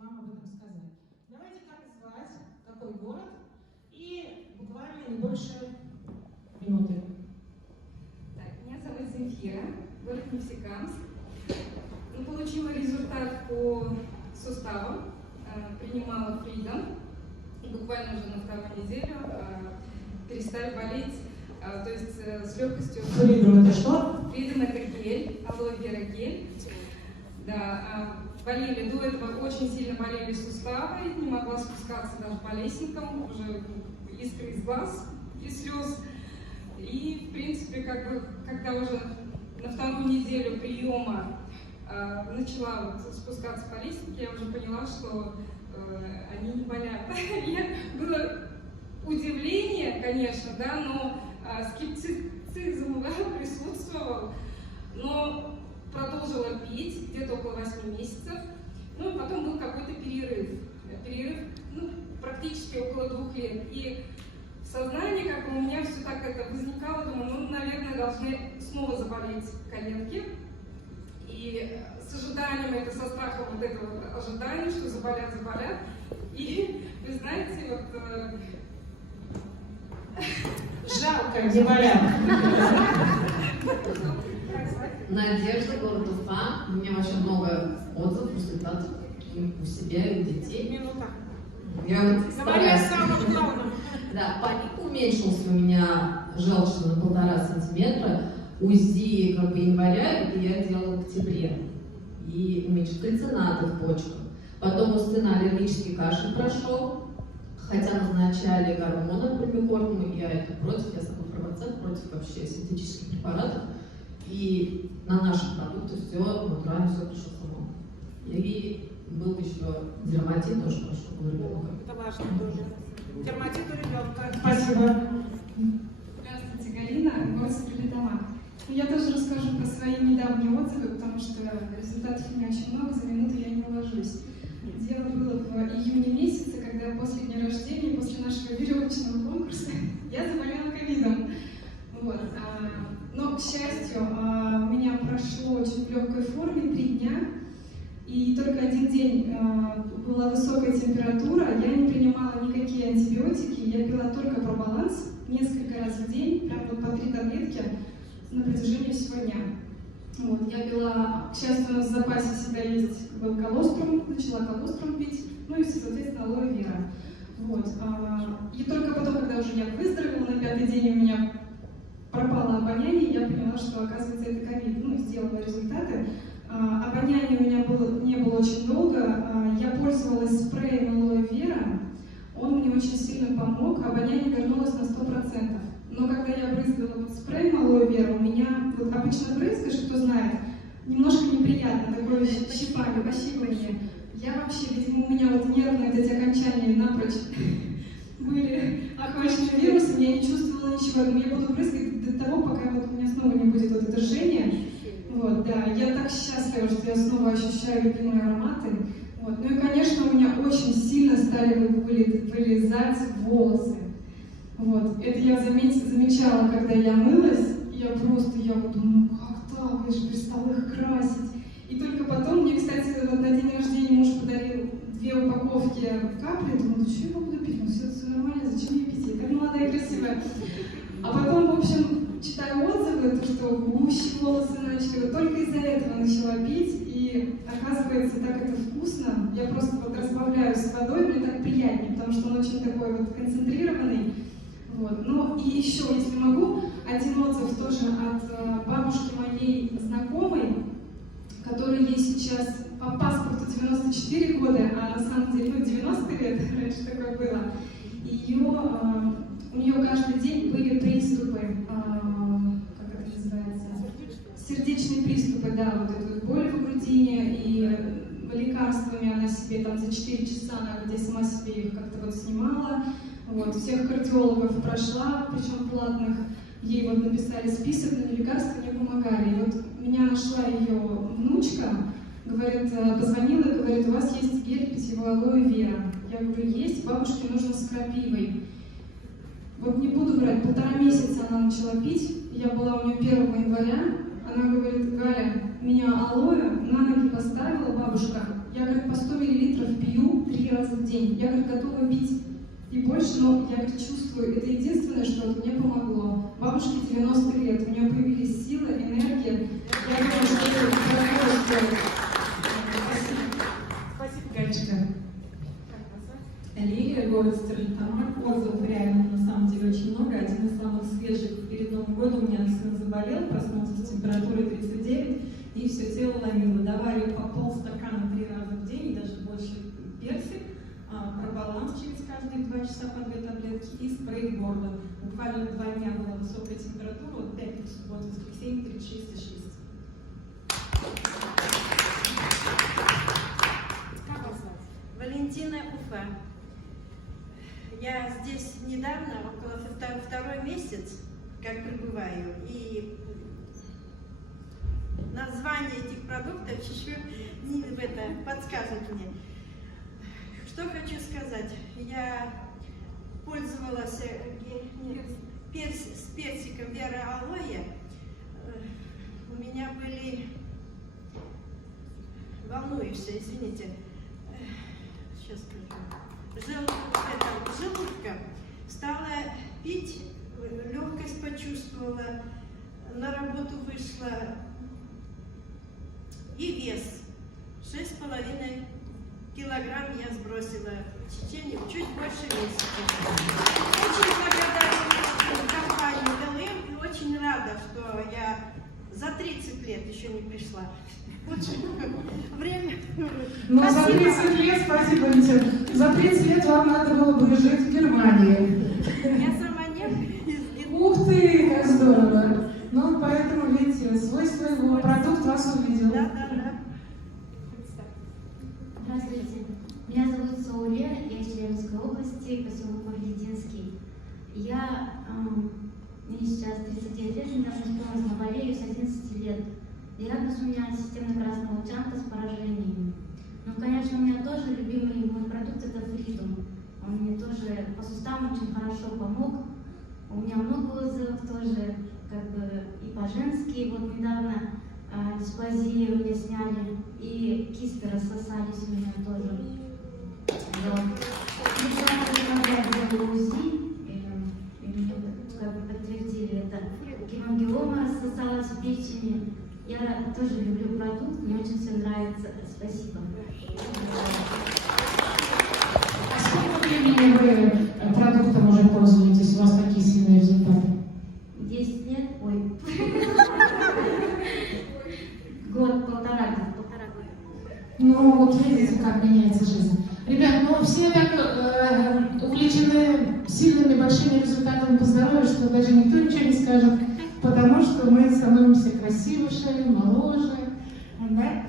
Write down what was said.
вам об этом сказать. Давайте как звать, какой город, и буквально не больше минуты. Так, меня зовут Земфира, город Нефтекамск. Получила результат по суставам, принимала Freedom, и буквально уже на вторую неделю перестали болеть, то есть с легкостью. Freedom это что? Freedom это гель, алоэ вера гель. Да, болели до этого, очень сильно болели суставы, не могла спускаться даже по лестникам, уже искры из глаз и слез. И, в принципе, когда уже на вторую неделю приема начала спускаться по лестнике, я уже поняла, что они не болят. Было удивление, конечно, да, но скептицизм присутствовал, но продолжила пить где-то около 8 месяцев. Ну, потом был какой-то перерыв, практически около 2 лет. И в сознании у меня все так это возникало, думаю, наверное, должны снова заболеть коленки. И с ожиданием, это со страхом вот этого ожидания, что заболят. И вы знаете, жалко, не болят. Надежда, город Уфа. У меня очень много отзывов, результатов у себя и у детей. Минута. Я говоря о самом главном. Да, паник уменьшился у меня желчно на 1,5 сантиметра. УЗИ января, это я делала в октябре. И уменьшился цинаты в почках. Потом у сына аллергический кашель прошел, хотя назначали гормоны промикорд, я это против, я сахарфармацевт, против вообще синтетических препаратов. И на наши продукты все натурально, все пришло само. И был еще дерматит, тоже прошел у ребенка. Это важно тоже. Дерматит у ребенка. Спасибо. Здравствуйте, Галина, город Стерлитамак. Я тоже расскажу про свои недавние отзывы, потому что результатов у меня очень много, за минуту я не уложусь. Дело было в июне месяце, когда после дня рождения, после нашего веревочного конкурса, я заболела ковидом. Вот. Но, к счастью, у меня прошло очень в легкой форме 3 дня, и только 1 день была высокая температура, я не принимала никакие антибиотики, я пила только пробаланс несколько раз в день, прям по 3 таблетки на протяжении всего дня. Вот, я пила, к счастью, у нас в запасе всегда есть колострум, начала колострум пить, ну и, соответственно, алоэ вера. Вот. И только потом, когда уже я выздоровела, на 5-й день у меня пропало обоняние, я поняла, что, оказывается, это ковид, сделала результаты. Обоняние у меня не было очень долго, я пользовалась спреем алоэ вера, он мне очень сильно помог, обоняние вернулось на 100%. Но когда я брызгала спреем алоэ вера, у меня, обычно брызгаешь, кто знает, немножко неприятно, такое щипание, пощипывание. Я вообще, видимо, у меня нервные эти окончания напрочь были охвачены вирусом, я не чувствовала ничего, но я буду брызгать до того, пока у меня снова не будет это жжение. Вот, да, я так счастлива, что я снова ощущаю любимые ароматы. Вот. Ну и, конечно, у меня очень сильно стали вылезать волосы. Вот. Это я замечала, когда я мылась, я думаю, как так, я же перестала их красить. И только потом мне, кстати, на день рождения муж подарил 2 упаковки капли, думаю, что я буду пить, все нормально, зачем мне пить, я так молодая и красивая. А потом, в общем, читаю отзывы, что гуще волосы начали, только из-за этого начала пить, и оказывается, так это вкусно. Я просто разбавляю с водой, мне так приятнее, потому что он очень такой концентрированный. Вот. Ну и еще, если могу, один отзыв тоже от бабушки моей знакомой, которой ей сейчас по паспорту 94 года, а на самом деле 90 лет, раньше такое было. У нее каждый день были приступы, как это называется, сердечные приступы, да, эту боль в грудине, и лекарствами она себе за 4 часа она где сама себе их как-то снимала. Вот, всех кардиологов прошла, причем платных, ей написали список, но лекарства не помогали. И меня нашла ее внучка, говорит, позвонила и говорит, у вас есть гель питьевой алоэ вера. Я говорю, есть, бабушке нужно с крапивой. Не буду врать, 1,5 месяца она начала пить, я была у нее 1 января, она говорит, Галя, меня алоэ на ноги поставила, бабушка, я, говорит, по 100 мл пью 3 раза в день. Я, говорит, готова пить и больше, но я, говорит, чувствую, это единственное, что вот мне помогло. Бабушке 90 лет, у нее появились силы, энергия. Я думаю, что это дорого стоит. Спасибо, Галечка. Лилия, город Стерлитамак. Отзывов реально на самом деле очень много. Один из самых свежих перед Новым годом у меня сын заболел, проснулся с температурой 39 и все тело ломило. Давали по полстакана 3 раза в день, и даже больше персик, пробаланс через каждые 2 часа по 2 таблетки и спрей в горло. Буквально 2 дня была высокая температура, вот 5 в субботу, воскресенье 36,6. Как вас зовут? Валентина, Уфа. Я здесь недавно, около второй месяц, как пребываю, и название этих продуктов чуть-чуть подскажет мне. Что хочу сказать. Я пользовалась с персиком Вера Алоэ. У меня были волнуешься, извините. Сейчас скажу. Желудка. Стала пить, легкость почувствовала, на работу вышла. И вес. 6,5 килограмм я сбросила в течение чуть больше месяца. Очень благодарна компании ДЛМ и очень рада, что я за 30 лет еще не пришла. Время. Ну, за 30 лет, спасибо, Валентина. За 30 лет вам надо было бы жить в Германии. Я сама не. Ух ты, как здорово. Ну, поэтому, видите, своего продукт вас увидел. Да. Здравствуйте. Меня зовут Сауле, я из Челябинской области, поселок Павлединский. Мне сейчас 39 лет, недавно исполнилось, но болею с 11 лет. Диагноз у меня системно-красная с поражениями. Ну, конечно, у меня тоже любимый мой продукт это Фридум. Он мне тоже по суставам очень хорошо помог. У меня много отзывов тоже, как бы и по-женски. Вот недавно дисплазию мне сняли, и кисты рассосались у меня тоже. Вот. Я делала УЗИ, и мне как бы подтвердили это. Гемангиома рассосалась в печени. Я тоже люблю продукт, мне очень все нравится. Спасибо. А сколько времени вы продуктом уже пользуетесь? У вас такие сильные результаты? 10 лет? Ой. Год-полтора года. Ну, вот видите, как меняется жизнь. Ребят, ну все так увлечены сильными большими результатами по здоровью, что даже никто ничего не скажет, потому что мы становимся красивее, моложе, да?